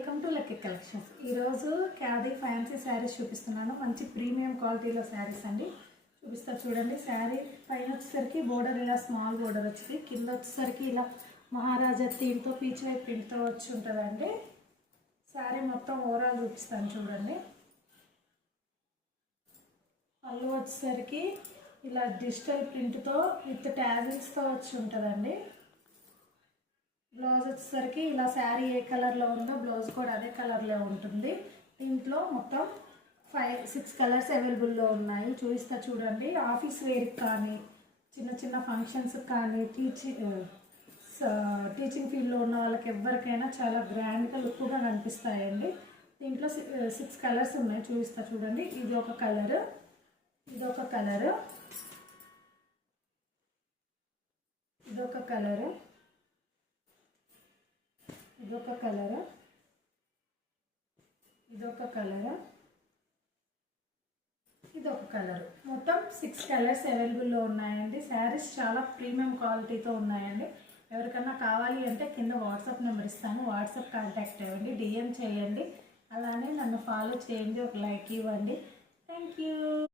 Welcome to lucky collections. ఈరోజు khadi fancy saris చూపిస్తున్నాను. మంచి ప్రీమియం క్వాలిటీలో శారీస్ అండి చూపిస్తా చూడండి. శారీ పైన వచ్చేసరికి బోర్డర్ ఇలా స్మాల్ బోర్డర్ వచ్చింది, కింద వచ్చేసరికి ఇలా మహారాజా థీమ్తో పీచ్ వైపు ప్రింట్తో వచ్చి ఉంటుందండి. శారీ మొత్తం ఓవరాల్ చూపిస్తాను చూడండి. పళ్ళు వచ్చేసరికి ఇలా డిజిటల్ ప్రింట్తో విత్ ట్యాజిల్స్తో వచ్చి ఉంటుందండి. బ్లౌజ్ వచ్చేసరికి ఇలా శారీ ఏ కలర్లో ఉందో బ్లౌజ్ కూడా అదే కలర్లో ఉంటుంది. దీంట్లో మొత్తం 5-6 కలర్స్ అవైలబుల్లో ఉన్నాయి. చూపిస్తా చూడండి. ఆఫీస్ వేర్కి కానీ చిన్న చిన్న ఫంక్షన్స్కి కానీ టీచింగ్ ఫీల్డ్లో ఉన్న వాళ్ళకి ఎవరికైనా చాలా గ్రాండ్గా లుక్గా కనిపిస్తాయండి. దీంట్లో 6 కలర్స్ ఉన్నాయి. చూపిస్తా చూడండి. ఇది ఒక కలరు, ఇదొక కలరు, ఇదొక కలరు, ఇదొక కలరు, ఇదొక కలరు, ఇదొక కలరు. మొత్తం 6 కలర్స్ అవైలబుల్లో ఉన్నాయండి. శారీస్ చాలా ప్రీమియం క్వాలిటీతో ఉన్నాయండి. ఎవరికన్నా కావాలి అంటే కింద వాట్సాప్ నెంబర్ ఇస్తాను, వాట్సాప్ కాంటాక్ట్ అవ్వండి, డిఎం చేయండి. అలానే నన్ను ఫాలో చేయండి, ఒక లైక్ ఇవ్వండి. Thank you.